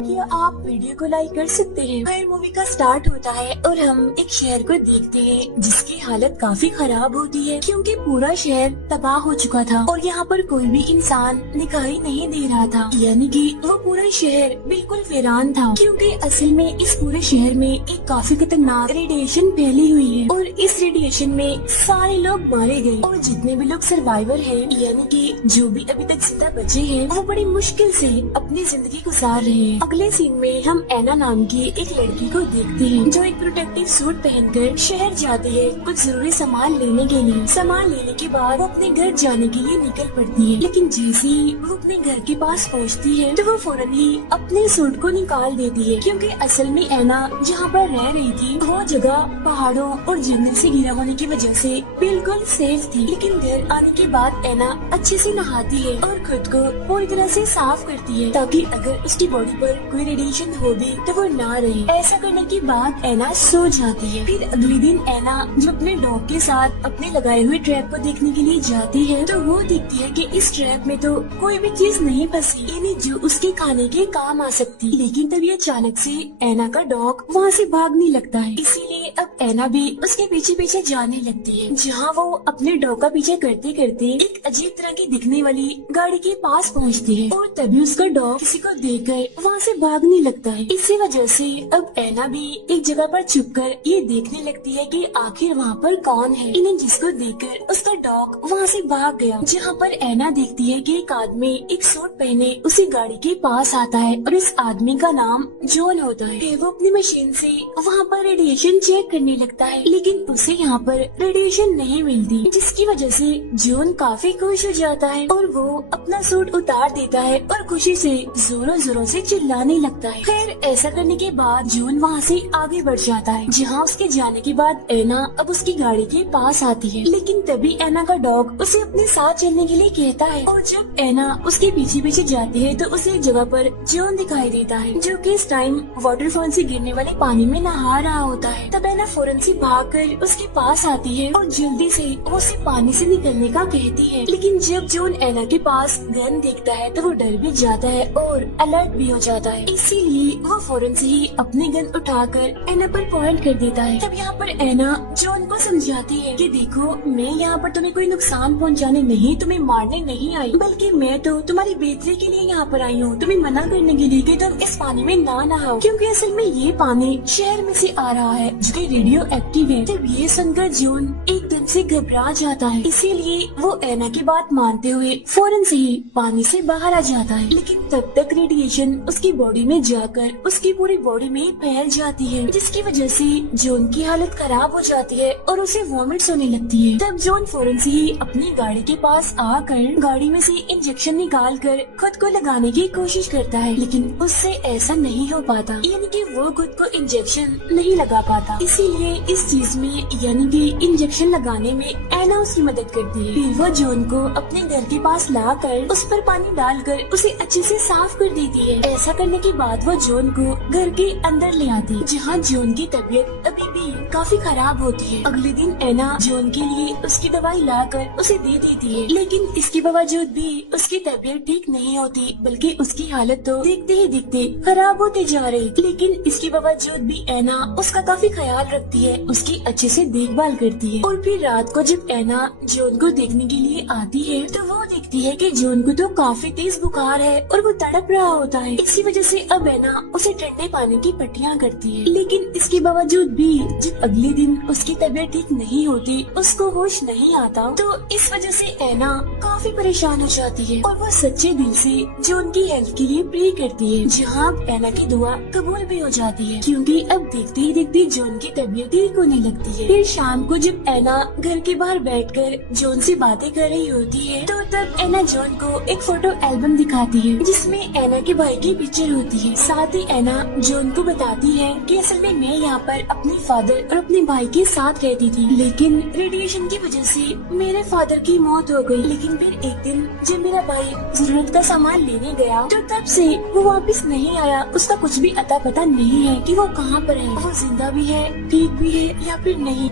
क्या आप वीडियो को लाइक कर सकते हैं। हर मूवी का स्टार्ट होता है और हम एक शहर को देखते हैं जिसकी हालत काफी खराब होती है क्योंकि पूरा शहर तबाह हो चुका था और यहाँ पर कोई भी इंसान दिखाई नहीं दे रहा था, यानी कि वो पूरा शहर बिल्कुल वीरान था क्योंकि असल में इस पूरे शहर में एक काफी खतरनाक रेडिएशन फैली हुई है और इस रेडिएशन में सारे लोग मारे गए और जितने भी लोग सर्वाइवर हैं, यानी कि जो भी अभी तक जिंदा बचे हैं, वो बड़ी मुश्किल से अपनी जिंदगी गुजार रहे हैं। अगले सीन में हम एना नाम की एक लड़की को देखते हैं जो एक प्रोटेक्टिव सूट पहनकर शहर जाती है कुछ जरूरी सामान लेने के लिए। सामान लेने के बाद वो अपने घर जाने के लिए निकल पड़ती है, लेकिन जैसे ही वो अपने घर के पास पहुंचती है तो वो फौरन ही अपने सूट को निकाल देती है क्योंकि असल में एना जहाँ पर रह रही थी वो जगह पहाड़ों और जंगल से घिरा होने की वजह से बिल्कुल सेफ थी। लेकिन घर आने के बाद एना अच्छे से नहाती है और खुद को पूरी तरह से साफ करती है ताकि अगर उसकी बॉडी पर कोई रेडिएशन हो भी तो वो ना रहे। ऐसा करने के बाद एना सो जाती है। फिर अगले दिन एना जो अपने डॉग के साथ अपने लगाए हुए ट्रैप को देखने के लिए जाती है तो वो देखती है कि इस ट्रैप में तो कोई भी चीज नहीं फंसी, यानी जो उसके खाने के काम आ सकती। लेकिन तभी अचानक से एना का डॉग वहाँ से भागने लगता है, इसीलिए अब एना भी उसके पीछे पीछे जाने लगती है। जहाँ वो अपने डॉग का पीछे करते करते एक अजीब तरह की दिखने वाली गाड़ी के पास पहुँचती है और तभी उसका डॉग किसी को देखकर वहाँ से भागने लगता है। इसी वजह से अब एना भी एक जगह पर छुपकर ये देखने लगती है कि आखिर वहाँ पर कौन है, इन्हें जिसको देखकर उसका डॉग वहाँ से भाग गया। जहाँ पर एना देखती है कि एक आदमी एक सूट पहने उसी गाड़ी के पास आता है और इस आदमी का नाम जॉन होता है। फिर वो अपनी मशीन से वहाँ पर रेडिएशन चेक करने लगता है, लेकिन उसे यहाँ पर रेडिएशन नहीं मिलती, जिसकी वजह से जॉन काफी खुश हो जाता है और वो अपना सूट उतार देता है और खुशी से जोरों जोरों से चिल्लाने लगता है। खैर ऐसा करने के बाद जॉन वहाँ से आगे बढ़ जाता है। जहाँ उसके जाने के बाद एना अब उसकी गाड़ी के पास आती है, लेकिन तभी एना का डॉग उसे अपने साथ चलने के लिए कहता है और जब एना उसके पीछे पीछे जाती है तो उसे एक जगह पर जॉन दिखाई देता है जो कि इस टाइम वाटरफॉल से गिरने वाले पानी में नहा रहा होता है। तब एना फौरन से भागकर उसके पास आती है और जल्दी से उसे पानी से निकलने का कहती है, लेकिन जब जॉन एना के पास गन देखता है तो वो डर भी जाता है और अलर्ट भी हो जाता है, इसीलिए वो फौरन से ही अपनी गन उठाकर एना पर पॉइंट कर देता है। तब यहाँ पर एना जॉन को समझाती है कि देखो मैं यहाँ पर तुम्हें कोई नुकसान पहुँचाने नहीं, तुम्हें मारने नहीं आई, बल्कि मैं तो तुम्हारी बेहतरी के लिए यहाँ पर आई हूँ, तुम्हें मना करने के लिए कि तुम इस पानी में ना नहाओ क्योंकि असल में ये पानी शहर में से आ रहा है जो कि रेडियो एक्टिव है। तब ये सुनकर जॉन एकदम से घबरा जाता है, इसीलिए वो एना की बात मानते हुए फौरन से ही पानी से बाहर आ जाता है। लेकिन तब तक रेडिएशन उसकी बॉडी में जाकर उसकी पूरी बॉडी में फैल जाती है, जिसकी वजह से जॉन की हालत खराब हो जाती है और उसे वॉमिट्स होने लगती है। तब जॉन फौरन से ही अपनी गाड़ी के पास आकर गाड़ी में से इंजेक्शन निकाल कर खुद को लगाने की कोशिश करता है, लेकिन उससे ऐसा नहीं हो पाता, यानी कि वो खुद को इंजेक्शन नहीं लगा पाता। इसीलिए इस चीज में यानी कि इंजेक्शन लगाने में एना उसकी मदद करती है। फिर वो जॉन को अपने घर के पास लाकर उस पर पानी डालकर उसे अच्छे से साफ कर देती है। ऐसा करने के बाद वो जॉन को घर के अंदर ले आती है, जहाँ जॉन की तबीयत अभी भी काफी खराब होती है। अगले दिन एना जॉन के लिए उसकी दवाई लाकर उसे दे देती है, लेकिन इसके बावजूद भी उसकी तबीयत ठीक नहीं होती, बल्कि उसकी हालत तो देखते ही देखते खराब होती जा रही। लेकिन इसके बावजूद भी एना उसका काफी ख्याल रखती है, उसकी अच्छे से देखभाल करती है। और फिर रात को जब एना जॉन को देखने के लिए आती है तो वो देखती है कि जॉन को तो काफी तेज बुखार है और वो तड़प रहा होता है। इसी वजह से अब एना उसे ठंडे पानी की पट्टियाँ करती है, लेकिन इसके बावजूद भी जब अगले दिन उसकी तबीयत ठीक नहीं होती, उसको होश नहीं आता, तो इस वजह से एना काफी परेशान हो जाती है और वो सच्चे दिल से जॉन की हेल्प के लिए प्रे करती है, जहाँ एना की दुआ कबूल भी हो जाती है क्योंकि अब देखते ही देखते जॉन की तबीयत ठीक होने लगती है। फिर शाम को जब एना घर के बाहर बैठकर जॉन से बातें कर रही होती है तो तब एना जॉन को एक फोटो एल्बम दिखाती है जिसमें एना के भाई की पिक्चर होती है। साथ ही एना जॉन को बताती है कि असल में मैं यहाँ पर अपने फादर और अपने भाई के साथ रहती थी, लेकिन रेडिएशन की वजह से मेरे फादर की मौत हो गई। लेकिन फिर एक दिन जब मेरा भाई जरूरत का सामान लेने गया तो तब से वो वापस नहीं आया, उसका कुछ भी अता पता नहीं है कि वो कहाँ पर है, वो जिंदा भी है, ठीक भी है या फिर नहीं।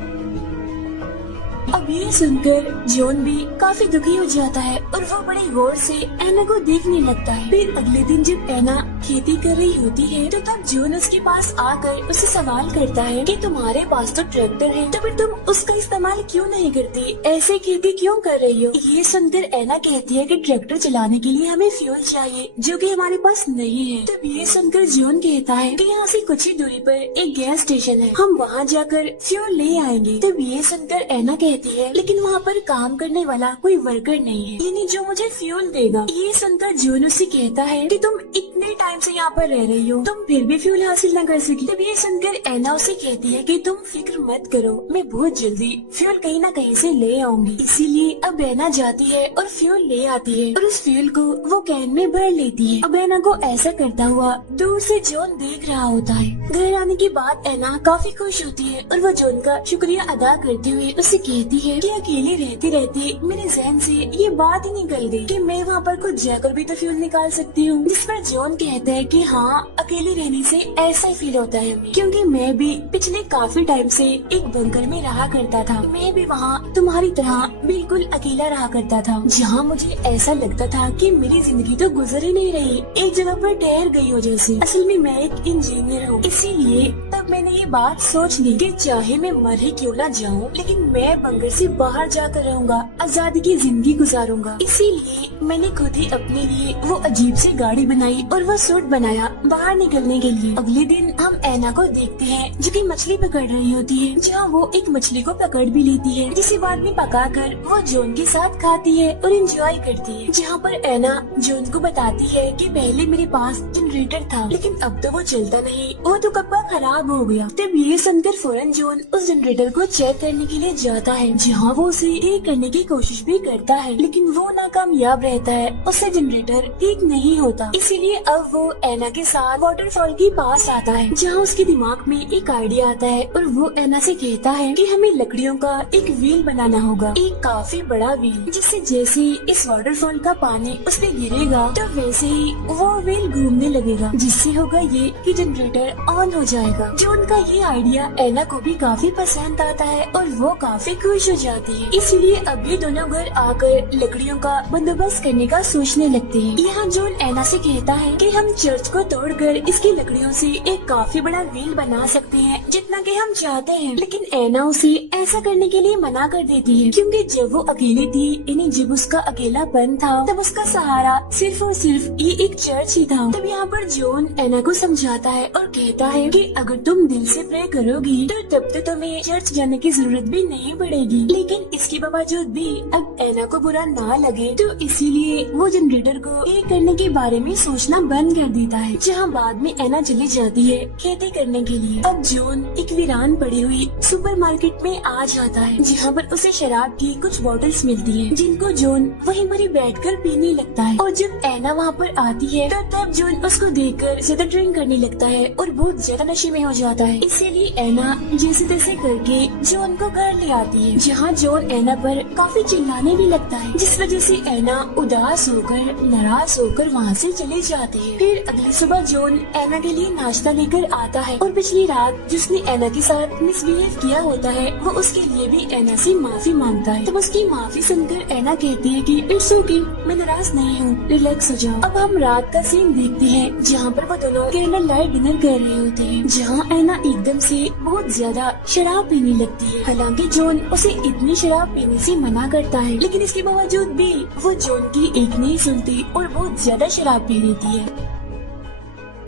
अब ये सुनकर जॉन भी काफी दुखी हो जाता है और वो बड़े गौर से एना को देखने लगता है। फिर अगले दिन जब एना खेती कर रही होती है तो तब जून उसके पास आकर उसे सवाल करता है कि तुम्हारे पास तो ट्रैक्टर है, तो फिर तुम उसका इस्तेमाल क्यों नहीं करती, ऐसे खेती क्यों कर रही हो। ये सुनकर ऐना कहती है कि ट्रैक्टर चलाने के लिए हमें फ्यूल चाहिए जो कि हमारे पास नहीं है। तब ये सुनकर जून कहता है कि यहाँ से कुछ ही दूरी पर एक गैस स्टेशन है, हम वहाँ जाकर फ्यूल ले आएंगे। तब ये सुनकर ऐना कहती है लेकिन वहाँ पर काम करने वाला कोई वर्कर नहीं है, यानी जो मुझे फ्यूल देगा। ये सुनकर जून उससे कहता है कि तुम इतने टाइम से यहाँ पर रह रही हो, तुम फिर भी फ्यूल हासिल न कर सकी। तब ये सुनकर ऐना उसे कहती है कि तुम फिक्र मत करो, मैं बहुत जल्दी फ्यूल कहीं न कहीं से ले आऊंगी। इसीलिए अब ऐना जाती है और फ्यूल ले आती है और उस फ्यूल को वो कैन में भर लेती है। अब ऐना को ऐसा करता हुआ दूर से जॉन देख रहा होता है। घर आने के बाद ऐना काफी खुश होती है और वो जॉन का शुक्रिया अदा करते हुए उससे कहती है कि अकेले रहते रहते मेरे जहन से ये बात ही निकल गई कि मैं वहाँ पर खुद जाकर भी तो फ्यूल निकाल सकती हूँ। जिस पर जॉन कहता है कि हाँ, अकेले रहने से ऐसा ही फील होता है हमें, क्योंकि मैं भी पिछले काफी टाइम से एक बंकर में रहा करता था। मैं भी वहाँ तुम्हारी तरह बिल्कुल अकेला रहा करता था, जहाँ मुझे ऐसा लगता था कि मेरी जिंदगी तो गुजर ही नहीं रही, एक जगह पर ठहर गई हो जैसे। असल में मैं एक इंजीनियर हूँ, इसीलिए तब मैंने ये बात सोच ली कि चाहे मैं मर ही क्यों ना जाऊँ, लेकिन मैं बंकर से बाहर जाकर रहूँगा, आजादी की जिंदगी गुजारूंगा। इसीलिए मैंने खुद ही अपने लिए वो अजीब सी गाड़ी बनाई और वो सूट बनाया बाहर निकलने के लिए। अगले दिन हम ऐना को देखते हैं जो कि मछली पकड़ रही होती है, जहाँ वो एक मछली को पकड़ भी लेती है, जिसे बाद में पकाकर वो जॉन के साथ खाती है और एंजॉय करती है। जहाँ पर ऐना जॉन को बताती है कि पहले मेरे पास जनरेटर था, लेकिन अब तो वो चलता नहीं, वो तो कब का खराब हो गया। तब ये सुनकर फौरन जॉन उस जनरेटर को चेक करने के लिए जाता है, जहाँ वो उसे ठीक करने की कोशिश भी करता है, लेकिन वो नाकामयाब रहता है, उससे जनरेटर ठीक नहीं होता। इसीलिए अब वो ऐना के साथ वाटरफॉल के पास आता है, जहाँ उसके दिमाग में एक आइडिया आता है और वो ऐना से कहता है कि हमें लकड़ियों का एक व्हील बनाना होगा, एक काफी बड़ा व्हील, जिससे जैसे ही इस वाटरफॉल का पानी उस पे गिरेगा तो वैसे ही वो व्हील घूमने लगेगा, जिससे होगा ये कि जनरेटर ऑन हो जाएगा। जो उनका ये आइडिया ऐना को भी काफी पसंद आता है और वो काफी खुश हो जाती है। इसलिए अब ये दोनों घर आकर लकड़ियों का बंदोबस्त करने का सोचने लगते हैं। यहाँ जॉन ऐना से कहता है कि हम चर्च को तोड़कर इसकी लकड़ियों से एक काफी बड़ा व्हील बना सकते हैं, जितना कि हम चाहते हैं, लेकिन ऐना उसे ऐसा करने के लिए मना कर देती है, क्योंकि जब वो अकेली थी, यानी जब उसका अकेलापन था, तब उसका सहारा सिर्फ और सिर्फ ये एक चर्च ही था। तब यहाँ पर जॉन ऐना को समझाता है और कहता है कि अगर तुम दिल से प्रे करोगी तो तब तो तुम्हें चर्च जाने की जरूरत भी नहीं पड़ेगी। लेकिन इसके बावजूद भी अब ऐना को बुरा ना लगे, तो इसीलिए वो जनरेटर को ठीक करने के बारे में सोचना बंद कर देता है, जहाँ बाद में ऐना चली जाती है खेती करने के लिए। अब जॉन एक वीरान पड़ी हुई सुपरमार्केट में आ जाता है, जहाँ पर उसे शराब की कुछ बॉटल्स मिलती हैं, जिनको जॉन वहीं पर बैठकर पीने लगता है। और जब ऐना वहाँ पर आती है तो तब जॉन उसको देखकर ज्यादा ड्रिंक करने लगता है और बहुत ज्यादा नशे में हो जाता है। इसीलिए ऐना जैसे तैसे करके जॉन को घर ले आती है, जहाँ जॉन ऐना पर काफी चिल्लाने भी लगता है, जिस वजह से ऐना उदास होकर नाराज होकर वहाँ से चले जाती है। फिर अगली सुबह जॉन ऐना के लिए नाश्ता लेकर आता है और पिछली रात जिसने ऐना के साथ मिसबिहेव किया होता है वो उसके लिए भी ऐना से माफी मांगता है। तब उसकी माफी सुनकर ऐना कहती है कि इट्स ओके, मैं नाराज नहीं हूँ, रिलैक्स हो जाओ। अब हम रात का सीन देखते हैं, जहाँ पर वो दोनों कैंडल लाइट डिनर कर रहे होते हैं, जहाँ ऐना एकदम से बहुत ज्यादा शराब पीने लगती है। हालांकि जॉन उसे इतनी शराब पीने से मना करता है, लेकिन इसके बावजूद भी वो जॉन की एक नहीं सुनती और बहुत ज्यादा शराब पी लेती है।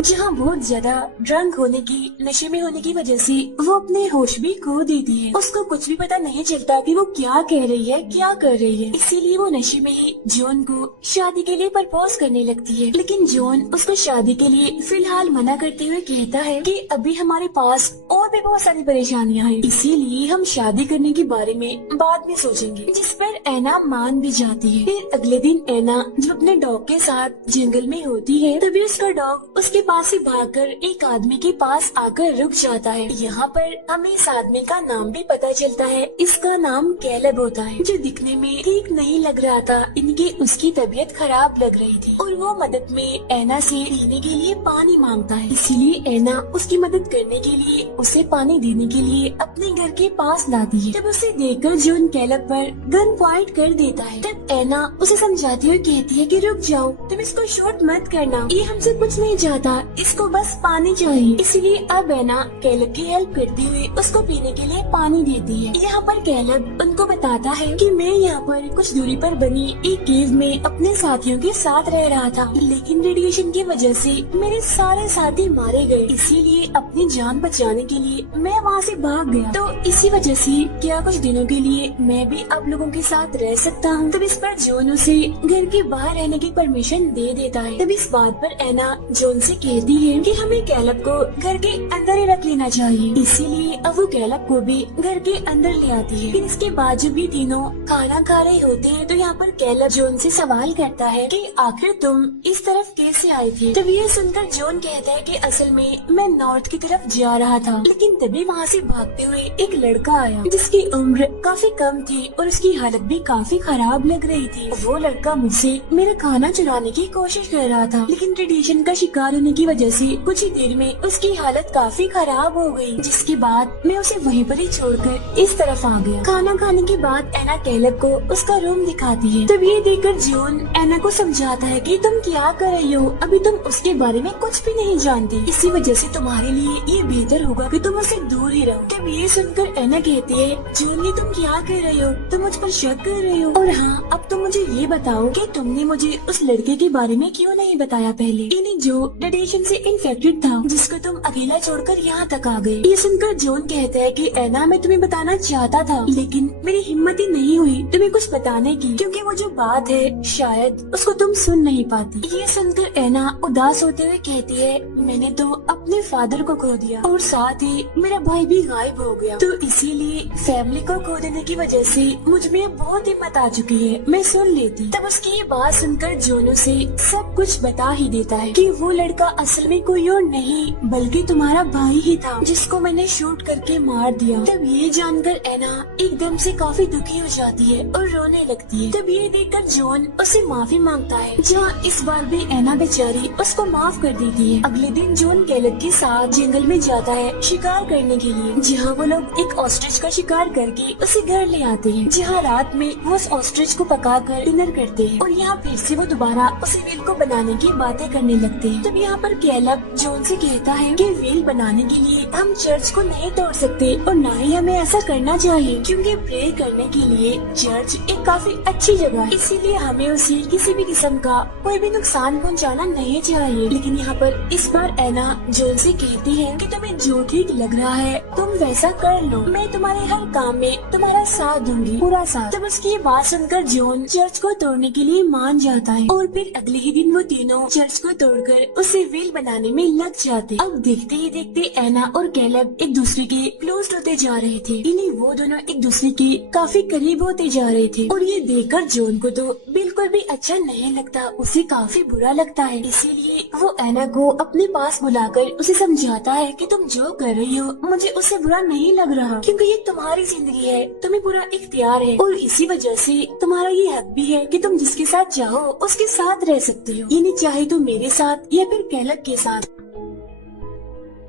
जहाँ बहुत ज्यादा ड्रंक होने की, नशे में होने की वजह से वो अपने होश भी खो देती है। उसको कुछ भी पता नहीं चलता कि वो क्या कह रही है, क्या कर रही है। इसीलिए वो नशे में ही जॉन को शादी के लिए प्रपोज करने लगती है, लेकिन जॉन उसको शादी के लिए फिलहाल मना करते हुए कहता है कि अभी हमारे पास और भी बहुत सारी परेशानियाँ हैं, इसीलिए हम शादी करने के बारे में बाद में सोचेंगे। जिस पर ऐना मान भी जाती है। फिर अगले दिन ऐना जब अपने डॉग के साथ जंगल में होती है, तभी उसका डॉग उसके पास से भागकर एक आदमी के पास आकर रुक जाता है। यहाँ पर हमें इस आदमी का नाम भी पता चलता है। इसका नाम कैलब होता है, जो दिखने में ठीक नहीं लग रहा था, इनकी उसकी तबीयत खराब लग रही थी और वो मदद में ऐना से पीने के लिए पानी मांगता है। इसीलिए ऐना उसकी मदद करने के लिए उसे उसे पानी देने के लिए अपने घर के पास लाती है। तब उसे देखकर जॉन कैलब पर गन पॉइंट कर देता है। तब एना उसे समझाती हुए कहती है कि रुक जाओ, तुम इसको शॉट मत करना, ये हमसे कुछ नहीं चाहता, इसको बस पानी चाहिए। इसलिए अब एना कैलब की हेल्प करते हुए उसको पीने के लिए पानी देती है। यहाँ पर कैलब उनको बताता है कि मैं यहाँ पर कुछ दूरी पर बनी एक केव में अपने साथियों के साथ रह रहा था, लेकिन रेडिएशन की वजह से मेरे सारे साथी मारे गए, इसीलिए अपनी जान बचाने के लिए मैं वहाँ से भाग गया। तो इसी वजह से क्या कुछ दिनों के लिए मैं भी आप लोगों के साथ रह सकता हूँ। तब इस पर जॉन उसे घर के बाहर रहने की परमिशन दे देता है। तब इस बात पर एना जॉन से कहती है कि हमें कैलब को घर के अंदर ही रख लेना चाहिए, इसीलिए अब वो कैलब को भी घर के अंदर ले आती है। फिर इसके बाद जब ये तीनों खाना खा रहे होते हैं तो यहाँ पर कैलब जॉन से सवाल करता है कि आखिर तुम इस तरफ कैसे आए थे। तब ये सुनकर जॉन कहता है कि असल में मैं नॉर्थ की तरफ जा रहा था, लेकिन तभी वहाँ से भागते हुए एक लड़का आया जिसकी उम्र काफी कम थी और उसकी हालत भी काफी खराब लग रही थी। वो लड़का मुझसे मेरा खाना चुराने की कोशिश कर रहा था, लेकिन रेडिएशन का शिकार होने की वजह से कुछ ही देर में उसकी हालत काफी खराब हो गई, जिसके बाद मैं उसे वहीं पर ही छोड़कर इस तरफ आ गया। खाना खाने के बाद एना कैलब को उसका रूम दिखाती है। तब ये देखकर जॉन एना को समझाता है कि तुम क्या कर रही हो, अभी तुम उसके बारे में कुछ भी नहीं जानती, इसी वजह से तुम्हारे लिए ये बेहतर होगा कि तुम उससे दूर ही रहो। तब ये सुनकर एना कहती है जॉन ये तुम क्या कर रहे हो, तुम मुझ पर शक कर रहे हो, और हाँ अब तुम मुझे ये बताओ कि तुमने मुझे उस लड़के के बारे में क्यों नहीं बताया पहले, यानी जो रेडिएशन से इन्फेक्टेड था, जिसको तुम अकेला छोड़कर यहाँ तक आ गए। ये सुनकर जॉन कहता है कि एना मैं तुम्हें बताना चाहता था, लेकिन मेरी हिम्मत ही नहीं हुई तुम्हें कुछ बताने की, क्योंकि वो जो बात है शायद उसको तुम सुन नहीं पाती। ये सुनकर एना उदास होते हुए कहती है मैंने तो अपने फादर को खो दिया और साथ ही मेरा भाई भी गायब हो गया, तो इसीलिए फैमिली को खो देने की वजह से मुझ में बहुत हिम्मत आ चुकी है, मैं सुन लेती। तब उसकी ये बात सुनकर जॉन उसे सब कुछ बता ही देता है कि वो लड़का असल में कोई और नहीं बल्कि तुम्हारा भाई ही था, जिसको मैंने शूट करके मार दिया। तब ये जानकर एना एकदम से काफी दुखी हो जाती है और रोने लगती है। तब ये देखकर जॉन उससे माफी मांगता है, जहाँ इस बार भी एना बेचारी उसको माफ कर देती है। अगले दिन जॉन कैलब के साथ जंगल में जाता है शिकार करने के लिए, जहाँ वो लोग एक ऑस्ट्रिच का शिकार करके उसे घर ले आते हैं, जहाँ रात में वो उस ऑस्ट्रिच को पकाकर डिनर करते हैं और यहाँ फिर से वो दोबारा उसे व्हेल को बनाने की बातें करने लगते हैं। तब यहाँ पर कैलब जॉन से कहता है कि व्हेल बनाने के लिए हम चर्च को नहीं तोड़ सकते और न ही हमें ऐसा करना चाहिए, क्योंकि प्रे करने के लिए चर्च एक काफी अच्छी जगह है, इसीलिए हमें उसे किसी भी किस्म का कोई भी नुकसान पहुँचाना नहीं चाहिए। लेकिन यहाँ पर इस बार एना जॉन से कहती है कि तुम्हें जो ठीक लग रहा है तुम वैसा कर लो, मैं तुम्हारे हर काम में तुम्हारा साथ दूंगी, पूरा साथ। तब उसकी बात सुनकर जॉन चर्च को तोड़ने के लिए मान जाता है और फिर अगले ही दिन वो तीनों चर्च को तोड़कर उसे व्हेल बनाने में लग जाते। अब देखते ही देखते एना और कैलब एक दूसरे के क्लोज होते जा रहे थे, यानी वो दोनों एक दूसरे के काफी करीब होते जा रहे थे। और ये देखकर जॉन को तो बिल्कुल भी अच्छा नहीं लगता, उसे काफी बुरा लगता है। इसीलिए वो एना को अपने पास बुलाकर उसे समझाता है कि तुम जो कर रही हो मुझे उससे बुरा नहीं लग रहा, क्योंकि ये तुम्हारी जिंदगी है, तुम्हें पूरा इख्तियार है और इसी वजह से तुम्हारा ये हक भी है कि तुम जिसके साथ चाहो उसके साथ रह सकते हो, यानी चाहे तो मेरे साथ या फिर कैलब के साथ।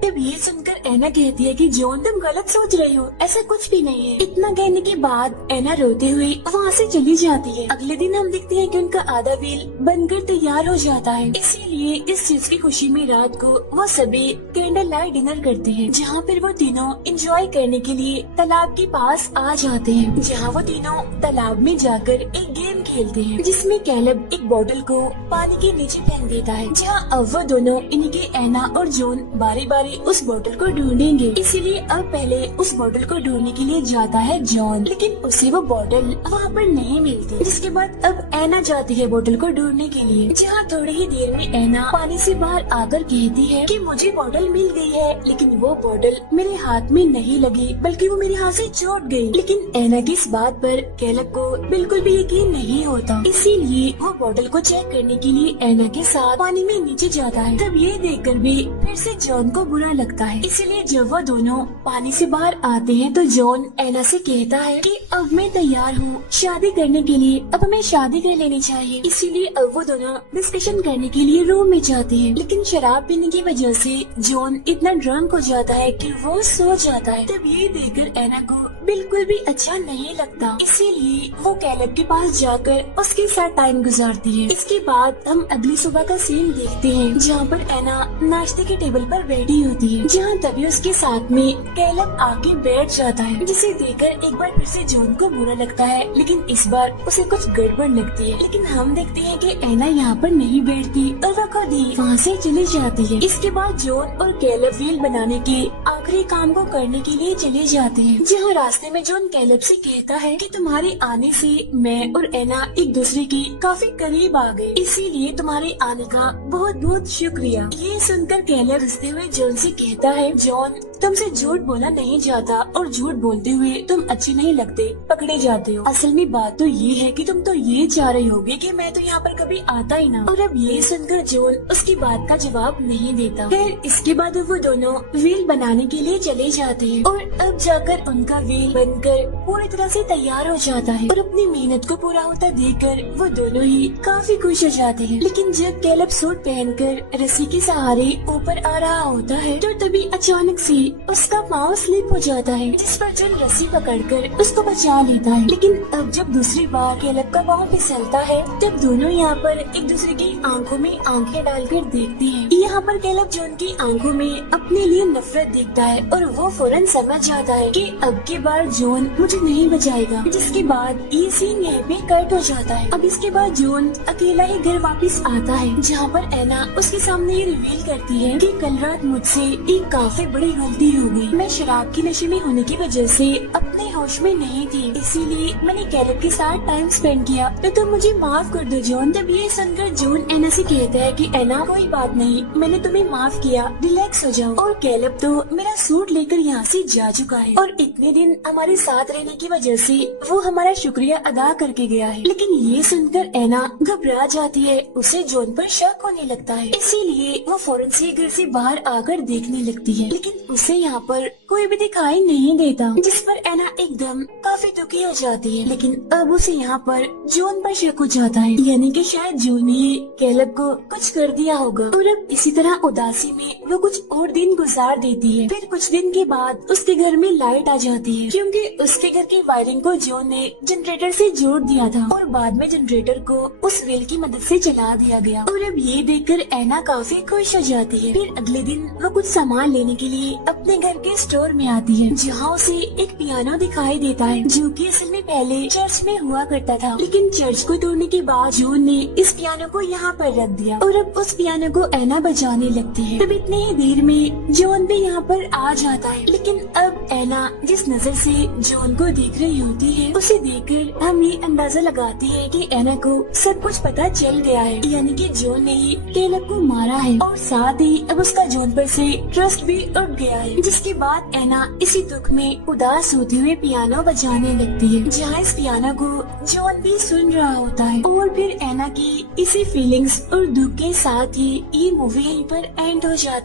तब ये सुनकर एना कहती है कि जॉन तुम गलत सोच रहे हो, ऐसा कुछ भी नहीं है। इतना कहने के बाद एना रोते हुए वहाँ से चली जाती है। अगले दिन हम देखते हैं कि उनका आधा व्हेल बनकर तैयार हो जाता है, इसीलिए इस चीज की खुशी में रात को वो सभी कैंडल लाइट डिनर करते हैं, जहाँ पर वो तीनों एंजॉय करने के लिए तालाब के पास आ जाते हैं, जहाँ वो तीनों तालाब में जाकर एक गेम खेलते हैं, जिसमें कैलब एक बोतल को पानी के नीचे फेंक देता है, जहाँ अब वो दोनों इनके एना और जॉन बारी बारी उस बोतल को ढूंढेंगे। इसीलिए अब पहले उस बोतल को ढूंढने के लिए जाता है जॉन, लेकिन उसे वो बोतल वहाँ पर नहीं मिलती, जिसके बाद अब एना जाती है बोतल को ढूंढने के लिए, जहाँ थोड़ी ही देर में एना पानी से बाहर आकर कहती है कि मुझे बोतल मिल गई है, लेकिन वो बोतल मेरे हाथ में नहीं लगी बल्कि वो मेरे हाथ से छूट गई। लेकिन एना की इस बात पर कैलब को बिल्कुल भी यकीन नहीं होता, इसीलिए वो बोतल को चेक करने के लिए एना के साथ पानी में नीचे जाता है। तब ये देखकर भी फिर से जॉन को बुरा लगता है। इसलिए जब वो दोनों पानी से बाहर आते हैं तो जॉन एना से कहता है कि अब मैं तैयार हूँ शादी करने के लिए, अब हमें शादी कर लेनी चाहिए। इसीलिए अब वो दोनों डिस्कशन करने के लिए रूम में जाते हैं। लेकिन शराब पीने की वजह से जॉन इतना ड्रंक हो जाता है कि वो सो जाता है। तब ये देखकर एना को बिल्कुल भी अच्छा नहीं लगता। इसीलिए वो कैलेब के पास जाकर उसके साथ टाइम गुजारती है। इसके बाद हम अगली सुबह का सीन देखते हैं जहाँ पर एना नाश्ते के टेबल पर बैठी होती है, जहाँ तभी उसके साथ में कैलेब आके बैठ जाता है, जिसे देखकर एक बार फिर से जॉन को बुरा लगता है। लेकिन इस बार उसे कुछ गड़बड़ लगती है। लेकिन हम देखते हैं कि एना यहाँ पर नहीं बैठती और वो खुद ही वहाँ से चली जाती है। इसके बाद जॉन और कैलेब व्हील बनाने के आखिरी काम को करने के लिए चले जाते हैं, जहाँ रास्ते में जॉन कैलेब से कहता है कि तुम्हारे आने से मैं और एना एक दूसरे के काफी करीब आ गए, इसीलिए तुम्हारे आने का बहुत बहुत शुक्रिया। ये सुनकर कैलेब हंसते हुए जॉन से कहता है, जॉन तुमसे झूठ बोला नहीं जाता और झूठ बोलते हुए तुम अच्छे नहीं लगते, पकड़े जाते हो। असल में बात तो ये है कि तुम तो ये चाह रहे होगे कि मैं तो यहाँ पर कभी आता ही ना। और अब ये सुनकर जॉन उसकी बात का जवाब नहीं देता। फिर इसके बाद वो दोनों व्हील बनाने के लिए चले जाते हैं और अब जाकर उनका व्हील बनकर पूरी तरह से तैयार हो जाता है और अपनी मेहनत को पूरा होता देखकर वो दोनों ही काफी खुश हो जाते हैं। लेकिन जब कैलेब सूट पहनकर रस्सी के सहारे ऊपर आ रहा होता है तो तभी अचानक से उसका पाँव स्लिप हो जाता है, जिस पर जॉन रस्सी पकड़कर उसको बचा लेता है। लेकिन अब जब दूसरी बार कैलेब का पाँव फिसलता है तब दोनों यहाँ पर एक दूसरे की आंखों में आंखें डालकर देखते हैं। यहाँ पर कैलेब जॉन की आंखों में अपने लिए नफरत देखता है और वो फौरन समझ जाता है कि अब की बार जॉन मुझे नहीं बचाएगा। जिसके बाद ये सीन यहीं पे कट हो जाता है। अब इसके बाद जॉन अकेला ही घर वापस आता है, जहाँ पर एना उसके सामने ये रिवील करती है कि कल रात मुझसे एक काफी बड़ी गलती हो गई। मैं शराब के नशे में होने की वजह से अपने होश में नहीं थी, इसीलिए मैंने कैलेब के साथ टाइम स्पेंड किया, तो तुम मुझे माफ कर दो जॉन। तब ये सुनकर जॉन एना से कहता है कि एना कोई बात नहीं, मैंने तुम्हें माफ किया, रिलैक्स हो जाओ। और कैलेब तो मेरा सूट लेकर यहाँ से जा चुका है और इतने दिन हमारे साथ रहने की वजह से वो हमारा शुक्रिया अदा करके गया है। लेकिन ये सुनकर एना घबरा जाती है, उसे जॉन पर शक होने लगता है, इसीलिए वो फौरन से घर से बाहर आकर देखने लगती है। लेकिन उसे यहाँ पर कोई भी दिखाई नहीं देता, जिस पर एना एकदम काफी दुखी हो जाती है। लेकिन अब उसे यहाँ पर जॉन पर शक हो जाता है, यानी कि शायद जॉन ही कैलेब को कुछ कर दिया होगा। और अब इसी तरह उदासी में वो कुछ और दिन गुजार देती है। फिर कुछ दिन के बाद उसके घर में लाइट आ जाती है, क्योंकि उसके घर की वायरिंग को जॉन ने जनरेटर से जोड़ दिया था और बाद में जनरेटर को उस व्हील की मदद से चला दिया गया। और अब ये देखकर एना काफी खुश हो जाती है। फिर अगले दिन वो कुछ सामान लेने के लिए अपने घर के स्टोर में आती है, जहाँ उसे एक पियानो दिखाई देता है, जो कि असल में पहले चर्च में हुआ करता था। लेकिन चर्च को तोड़ने के बाद जॉन ने इस पियानो को यहाँ पर रख दिया और अब उस पियानो को एना बजाने लगती है। तब इतनी ही देर में जॉन भी यहाँ पर आ जाता है। लेकिन अब एना जिस नजर से जॉन को देख रही होती है, उसे देखकर हम ये अंदाजा लगाते हैं कि एना को सब कुछ पता चल गया है, यानी कि जॉन ने ही कैलेब को मारा है और साथ ही अब उसका जॉन पर से ट्रस्ट भी उठ गया है। जिसके बाद एना इसी दुख में उदास होते हुए पियानो बजाने लगती है, जहाँ इस पियानो को जॉन भी सुन रहा होता है। और फिर एना की इसी फीलिंग्स और दुख के साथ ही ये मूवी यहीं पर एंड हो जाती है।